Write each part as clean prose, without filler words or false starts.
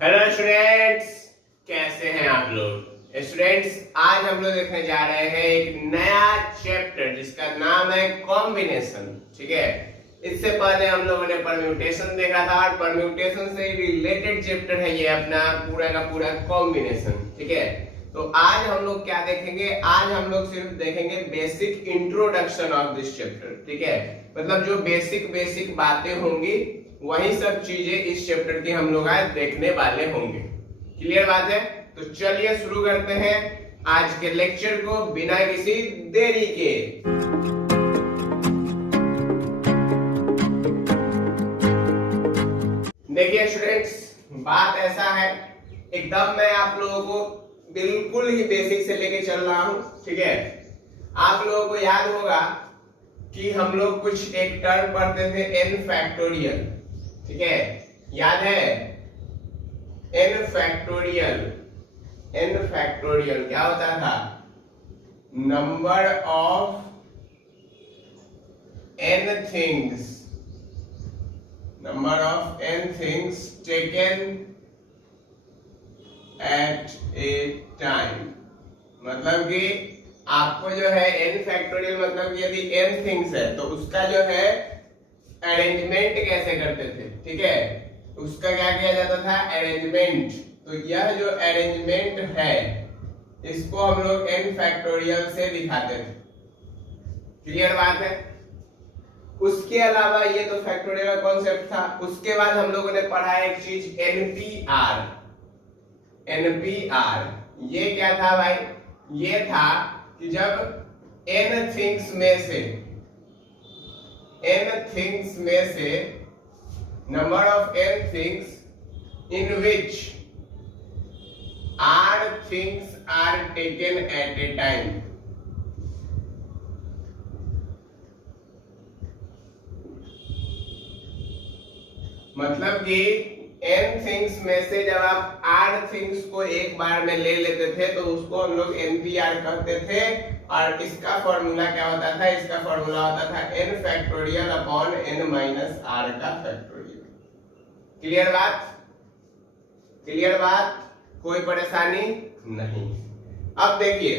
Hello students, कैसे हैं आप लोग। स्टूडेंट्स, आज हम लोग देखने जा रहे हैं एक नया चैप्टर जिसका नाम है कॉम्बिनेशन। ठीक है, इससे पहले हम लोगों ने परम्यूटेशन देखा था और परम्यूटेशन से रिलेटेड चैप्टर है ये अपना पूरा का पूरा कॉम्बिनेशन। ठीक है, तो आज हम लोग क्या देखेंगे, आज हम लोग सिर्फ देखेंगे basic introduction of this chapter. ठीक है, मतलब जो बेसिक बातें होंगी वही सब चीजें इस चैप्टर की हम लोग आज देखने वाले होंगे। क्लियर बात है? तो चलिए शुरू करते हैं आज के लेक्चर को बिना किसी देरी के। देखिए स्टूडेंट्स, बात ऐसा है, एकदम मैं आप लोगों को बिल्कुल ही बेसिक से लेके चल रहा हूं। ठीक है, आप लोगों को याद होगा कि हम लोग कुछ एक टर्म पढ़ते थे n फैक्टोरियल। ठीक है, याद है? n फैक्टोरियल क्या होता था? Number of n things taken at a time. मतलब कि आपको जो है n फैक्टोरियल मतलब कि यदि n थिंग्स है तो उसका जो है अरेंजमेंट कैसे करते थे। ठीक है, उसका क्या किया जाता था? अरेंजमेंट। तो यह जो अरेंजमेंट है इसको हम लोग n फैक्टोरियल से दिखाते थे। क्लियर बात है? उसके अलावा ये तो फैक्टोरियल का कॉन्सेप्ट था। उसके बाद हम लोगों ने पढ़ा एक चीज NPR। ये क्या था भाई? ये था कि जब n थिंग्स में से number of n things in which r things are taken at a time. मतलब कि n थिंग्स में से जब आप r थिंग्स को एक बार में ले लेते थे तो उसको हम लोग NPR कहते थे। और इसका फॉर्मूला क्या होता था? इसका फॉर्मूला होता था n factorial upon n minus r का फैक्टोरियल। क्लियर बात? कोई परेशानी नहीं। अब देखिए,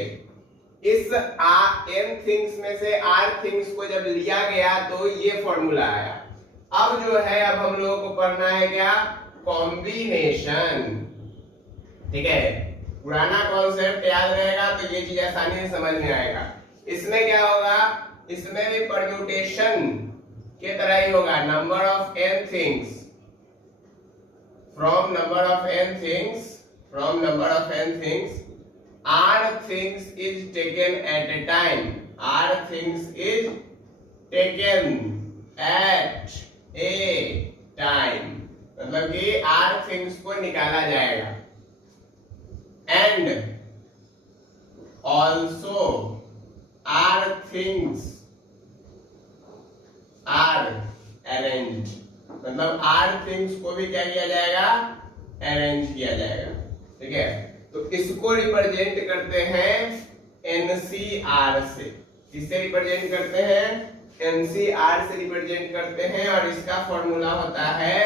इस n थिंग्स में से r थिंग्स को जब लिया गया तो ये फॉर्मूला आया। अब जो है, अब हम लोगों को पढ़ना है क्या? कॉम्बिनेशन। ठीक है, पुराना कॉन्सेप्ट याद रहेगा तो ये चीज आसानी से समझ में आएगा। इसमें क्या होगा? इसमें भी परम्यूटेशन के तरह ही होगा। Number of n things from number of n things r things is taken at a time. r things is taken at a time मतलब कि r थिंग्स को निकाला जाएगा। And also r things are arrange. मतलब r things को भी क्या किया जाएगा? अरेंज किया जाएगा। ठीक है, तो इसको रिप्रेजेंट करते हैं NCR से। किससे रिप्रेजेंट करते हैं? NCR से रिप्रेजेंट करते हैं। और इसका फॉर्मूला होता है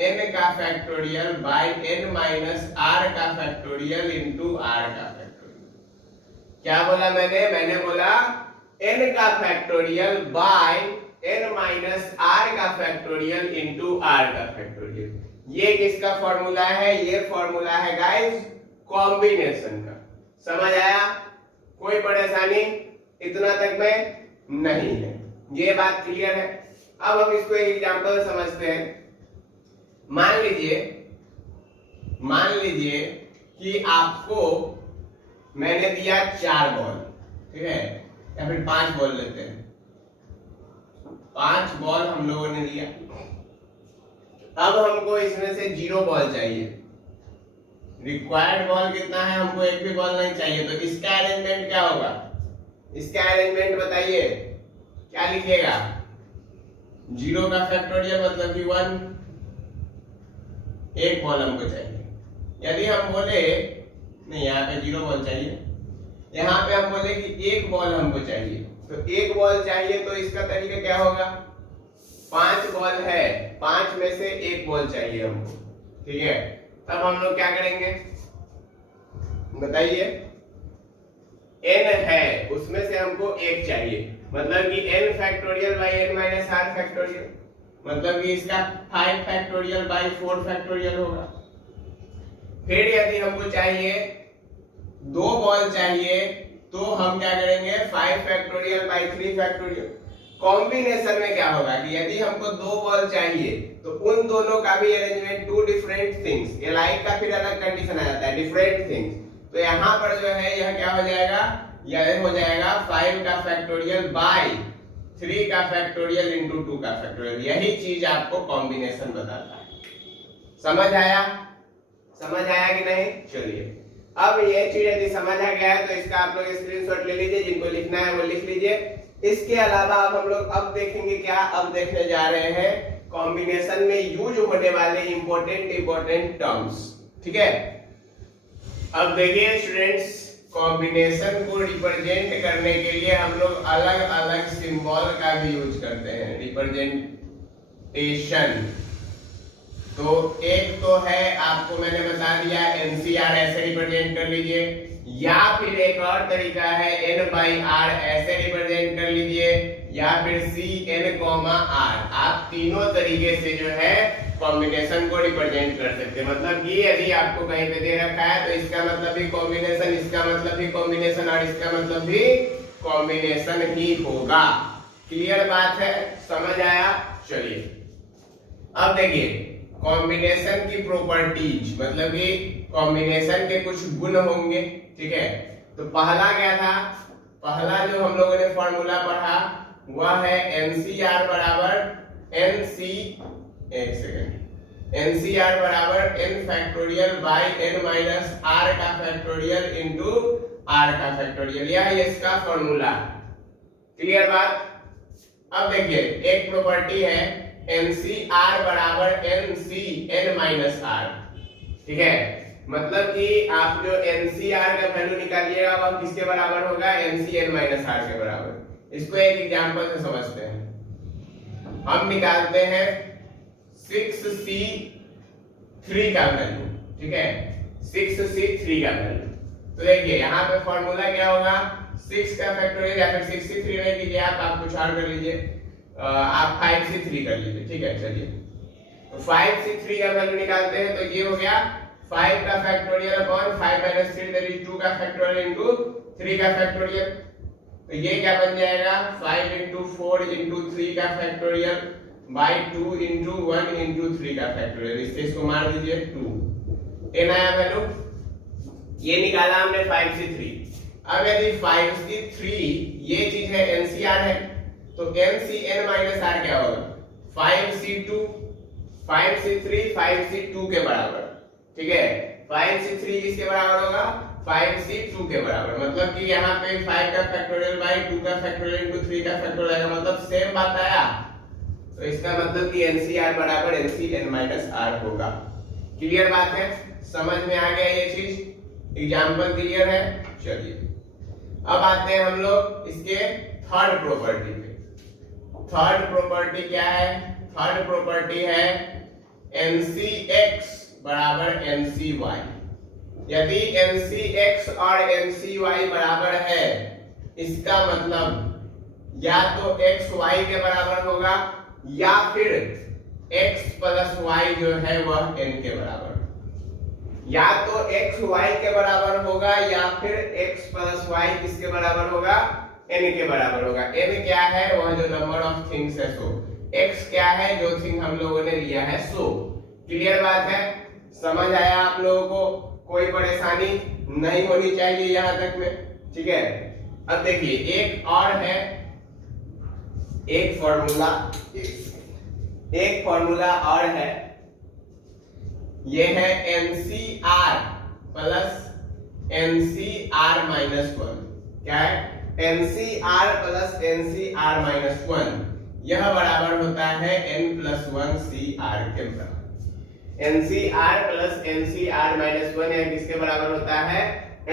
n का factorial by n minus r का फैक्टोरियल इंटू r का फैक्टोरियल। क्या बोला मैंने बोला n का factorial by n minus r का फैक्टोरियल इंटू r का फैक्टोरियल। ये किसका फॉर्मूला है? ये फॉर्मूला है गाइस कॉम्बिनेशन का। समझ आया? कोई परेशानी इतना तक में नहीं है। ये बात क्लियर है? अब हम इसको एक एग्जांपल समझते हैं। मान लीजिए कि आपको मैंने दिया 4 बॉल। ठीक है, या फिर 5 बॉल लेते हैं। 5 बॉल हम लोगों ने दिया। अब हमको इसमें से 0 बॉल चाहिए। रिक्वायर्ड बॉल कितना है? हमको एक भी बॉल नहीं चाहिए। तो इसका अरेंजमेंट क्या होगा? इसका अरेंजमेंट बताइए, क्या लिखिएगा? 0 का फैक्टोरियल मतलब कि 1। एक बॉल हमको चाहिए। यदि हम बोले नहीं, यहाँ पे 0 बॉल चाहिए, यहाँ पे हम बोले कि 1 बॉल हमको चाहिए, तो 1 बॉल चाहिए तो इसका तरीका क्या होगा? 5 बॉल है, 5 में से 1 बॉल चाहिए हमको। ठीक है, तब हम लोग क्या करेंगे बताइए। n है उसमें से हमको एक चाहिए, मतलब कि n factorial by n minus r factorial, मतलब कि इसका 5 फैक्टोरियल बाई 4 फैक्टोरियल होगा। फिर यदि हमको चाहिए 2 बॉल चाहिए तो हम क्या करेंगे 5 फैक्टोरियल बाई 3 फैक्टोरियल। कॉम्बिनेशन में क्या होगा कि यदि हमको 2 बॉल चाहिए तो उन दोनों का भी अरेंजमेंट 2 डिफरेंट थिंग्स, ये लाइक का फिर अलग कंडीशन आ जाता है डिफरेंट थिंग्स। तो यहाँ पर जो है यह क्या हो जाएगा, यह हो जाएगा 5 का फैक्टोरियल बाई 3 का फैक्टोरियल इंटू 2 का फैक्टोरियल। यही चीज आपको कॉम्बिनेशन बताता है। समझ आया, समझ आया कि नहीं? चलिए अब ये चीज यदि समझ आ गया है तो इसका आप लोग स्क्रीनशॉट ले लीजिए, जिनको लिखना है वो लिख लीजिए। इसके अलावा अब हम लोग अब देखेंगे क्या, अब देखने जा रहे हैं कॉम्बिनेशन में यूज होने वाले इंपॉर्टेंट टर्म्स। ठीक है, अब देखिए स्टूडेंट्स, कॉम्बिनेशन को रिप्रेजेंट करने के लिए हम लोग अलग अलग सिंबल का भी यूज करते हैं, रिप्रेजेंटेशन। तो एक तो है आपको मैंने बता दिया NCR, ऐसे रिप्रेजेंट कर लीजिए, या फिर एक और तरीका है n बाई r, ऐसे रिप्रेजेंट कर लीजिए, या फिर CN, R। आप तीनों तरीके से जो है कॉम्बिनेशन को रिप्रेजेंट कर सकते हैं। मतलब कि यदि आपको कहीं पे दे रखा है तो इसका मतलब भी कॉम्बिनेशन, इसका मतलब भी कॉम्बिनेशन और इसका मतलब भी कॉम्बिनेशन ही होगा। क्लियर बात है, समझ आया? चलिए अब देखिए कॉम्बिनेशन की प्रॉपर्टीज, मतलब कि कॉम्बिनेशन के कुछ गुण होंगे। ठीक है, तो पहला क्या था, पहला जो हम लोगों ने फॉर्मूला पढ़ा वह है NCR बराबर NCR बराबर n factorial by n minus r का फैक्टोरियल इंटू r का फैक्टोरियल, यह इसका फॉर्मूला। क्लियर बात? अब देखिए एक प्रॉपर्टी है NCR बराबर NCN माइनस R। ठीक है, मतलब कि आप जो NCR का वैल्यू निकालिएगा वह किसके बराबर होगा, NCN माइनस R के बराबर। इसको एक एग्जांपल से समझते हैं। हम निकालते हैं 6C3 का वैल्यू। ठीक है, 6C3 का वैल्यू, तो देखिए यहाँ पे फॉर्मूला क्या होगा, 6 का फैक्टोरियल, या फिर 6C3 नहीं कीजिए आप कुछ और कर लीजिए, आप 5C3 कर लीजिए। ठीक है, चलिए तो 5C3 का वैल्यू निकालते हैं तो ये हो गया 5 का factorial upon 5 minus 3 that is 2 का फैक्टोरियल इनटू 3 का फैक्टोरियल। तो ये क्या बन जाएगा 5 into 4 into 3 का फैक्टोरियल बाई 2 into 1 into 3 का फैक्टोरियल। इसको मार दीजिए 2, 10 आया वैल्यू, ये निकाला हमने 5C3। अब यदि 5C3 ये चीज है NCR है तो NCN माइनस R क्या होगा 5C2, 5C3 5C2 के बराबर। ठीक है, 5C3 किसके बराबर होगा 5C2 के बराबर। मतलब कि यहाँ पे 5 का फैक्टोरियल बाई 2 का फैक्टोरियल इनटू 3 का फैक्टोरियल आएगा, मतलब सेम बात आया। तो इसका मतलब कि NCR बराबर NCN माइनस R होगा। क्लियर बात है, समझ में आ गया ये चीज, एग्जांपल क्लियर है? चलिए अब आते हैं हम लोग इसके थर्ड प्रॉपर्टी पे। थर्ड प्रॉपर्टी क्या है, थर्ड प्रॉपर्टी है NCX बराबर NCY। यदि NCX और NCY बराबर है इसका मतलब या तो XY के बराबर होगा या फिर X प्लस Y जो है वह N के बराबर, या तो XY के बराबर होगा या फिर X प्लस Y किसके बराबर होगा, N के बराबर होगा। N क्या है, वह जो नंबर ऑफ थिंग्स है सो, X क्या है जो थिंग हम लोगों ने लिया है सो। क्लियर बात है, समझ आया आप लोगों को? कोई परेशानी नहीं होनी चाहिए यहां तक में। ठीक है, अब देखिए एक और है, एक फॉर्मूला और है, ये है NCR प्लस NCR माइनस 1। क्या है, NCR प्लस NCR माइनस 1, यह बराबर होता है N प्लस 1 CR के बराबर। NCR प्लस NCR माइनस 1 यह किसके बराबर होता है,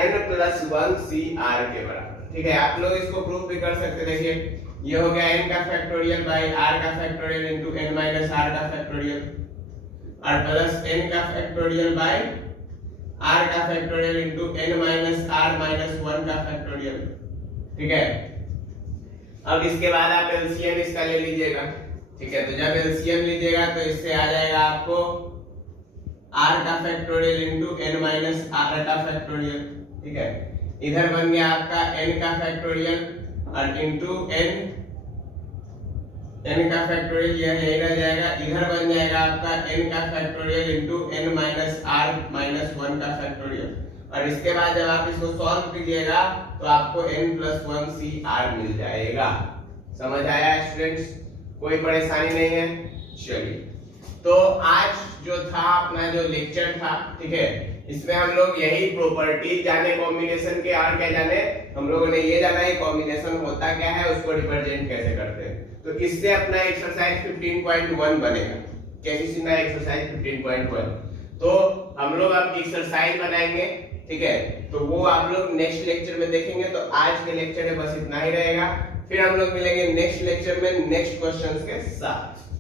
N प्लस 1 CR के बराबर। ठीक है, आप लोग इसको प्रूफ भी कर सकते। देखिए ये हो गया N का फैक्टोरियल बाई R का factorial into N minus R का फैक्टोरियल। और प्लस n का फैक्टोरियल बाय r का factorial into n minus r minus 1 का फैक्टोरियल। ठीक है, अब इसके बाद आप एलसीएम इसका ले लीजिएगा। ठीक है, तो जब एलसीएम लीजिएगा तो इससे आ जाएगा आपको r का factorial into n minus r का फैक्टोरियल। ठीक है, इधर बन गया आपका n का फैक्टोरियल और इंटू n का फैक्टोरियल यही रह जाएगा। इधर बन जाएगा आपका n का factorial into n minus r minus 1 का फैक्टोरियल। और इसके बाद जब आप इसको सॉल्व कीजिएगा तो आपको n प्लस 1 CR मिल जाएगा। समझ आया स्टूडेंट्स? कोई परेशानी नहीं है। चलिए, तो आज जो था अपना जो लेक्चर था, ठीक है, इसमें हम लोग यही प्रॉपर्टी जाने कॉम्बिनेशन के और क्या जाने, हम लोगों ने ये जाना है कॉम्बिनेशन होता क्या है, उसको रिप्रेजेंट कैसे करते हैं। तो इससे अपना एक्सरसाइज 15.1 बनेगा। कैसी सुना है एक्सरसाइज 15.1? तो हम लोग अब एक्सरसाइज बनाएंगे। ठीक है, तो वो आप लोग नेक्स्ट लेक्चर में देखेंगे। तो आज के लेक्चर में बस इतना ही रहेगा, फिर हम लोग मिलेंगे नेक्स्ट लेक्चर में नेक्स्ट क्वेश्चंस के साथ।